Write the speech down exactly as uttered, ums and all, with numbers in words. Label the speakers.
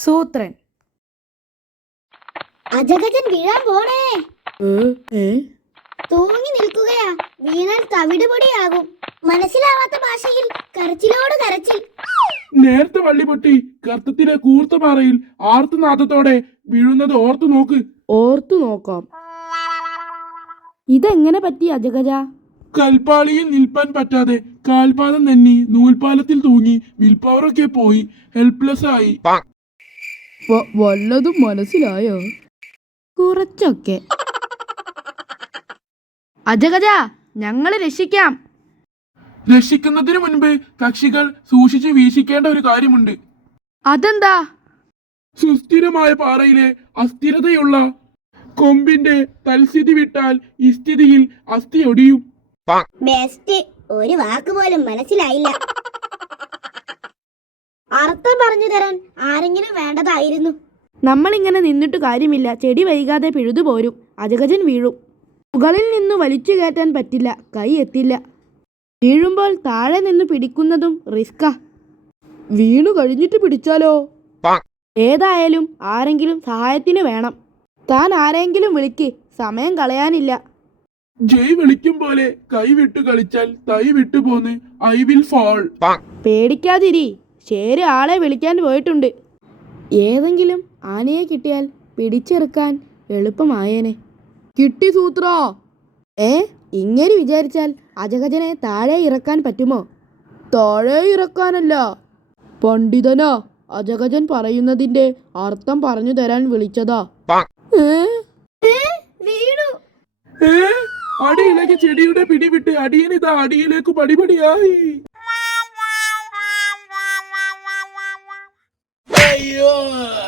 Speaker 1: സൂത്രൻ.
Speaker 2: അജഗജൻ വീഴാൻ പോണേ. തൂങ്ങി നിൽക്കുകയാ, വീണാൽ തവിടുപൊടിയാകും. മനസ്സിലാവാത്ത ഭാഷയിൽ കരച്ചിലോട് കരച്ചിൽ.
Speaker 3: നേരത്തെ വള്ളി പൊട്ടി ഗർത്തത്തിലെ കൂർത്ത പാറയിൽ ആർത്തനാദത്തോടെ വീഴുന്നത് ഓർത്തു നോക്ക്.
Speaker 1: ഓർത്തു നോക്കാം. ഇതെങ്ങനെ പറ്റി അജഗജ?
Speaker 3: കൽപ്പാളിയിൽ നിൽപ്പാൻ പറ്റാതെ കാൽപാദം നെന്നി നൂൽപാലത്തിൽ തൂങ്ങി വിൽപ്പവറൊക്കെ പോയി ഹെൽപ്ലെസ് ആയി.
Speaker 1: വല്ലതും മനസ്സിലായോ? കുറച്ചൊക്കെ. അജഗജ, ഞങ്ങളെ രക്ഷിക്കാം.
Speaker 3: രക്ഷിക്കുന്നതിന് മുൻപ് കക്ഷികൾ സൂക്ഷിച്ച് വീക്ഷിക്കേണ്ട ഒരു കാര്യമുണ്ട്.
Speaker 1: അതെന്താ?
Speaker 3: സുസ്ഥിരമായ പാറയിലെ അസ്ഥിരതയുള്ള കൊമ്പിന്റെ തൽസ്ഥിതി വിട്ടാൽ ഈ സ്ഥിതിയിൽ അസ്ഥി ഒടിയും.
Speaker 2: ബെസ്റ്റ്. ഒരു വാക്ക് പോലും മനസ്സിലായില്ല. അർത്ഥം പറഞ്ഞു തരാൻ ആരെങ്കിലും വേണ്ടതായിരുന്നു.
Speaker 1: നമ്മളിങ്ങനെ നിന്നിട്ട് കാര്യമില്ല. ചെടി വൈകാതെ പിഴുതു പോരും. അജഗജൻ വീഴും. മുകളിൽ നിന്ന് വലിച്ചു കയറ്റാൻ പറ്റില്ല, കൈ എത്തില്ല. വീഴുമ്പോൾ താഴെ നിന്ന് പിടിക്കുന്നതും റിസ്കാ. വീണു കഴിഞ്ഞിട്ട് പിടിച്ചാലോ? ഏതായാലും ആരെങ്കിലും സഹായത്തിന് വേണം. താൻ ആരെങ്കിലും വിളിക്ക്, സമയം കളയാനില്ല.
Speaker 3: ജയ് വിളിക്കും പോലെ കൈ വിട്ടു കളിച്ചാൽ തൈ വിട്ടു പോന്ന് ഐ വിൽ ഫാൾ.
Speaker 1: പേടിക്കാതിരി, ശരി ആളെ വിളിക്കാൻ പോയിട്ടുണ്ട്. ഏതെങ്കിലും ആനയെ കിട്ടിയാൽ പിടിച്ചെറുക്കാൻ എളുപ്പമായേനെ. കിട്ടി സൂത്ര. ഏ ഇങ്ങനെ വിചാരിച്ചാൽ അജഗജനെ താഴെ ഇറക്കാൻ പറ്റുമോ? താഴെ ഇറക്കാനല്ല, പണ്ഡിതനാ. അജഗജൻ പറയുന്നതിന്റെ അർത്ഥം പറഞ്ഞു തരാൻ വിളിച്ചതാ.
Speaker 2: വീണു.
Speaker 3: ഏ അടിയിലേക്ക് ചെടിയുടെ പിടിവിട്ട് അടിയനിതാ അടിയിലേക്ക് പടിപടിയായി. അയ്യോ.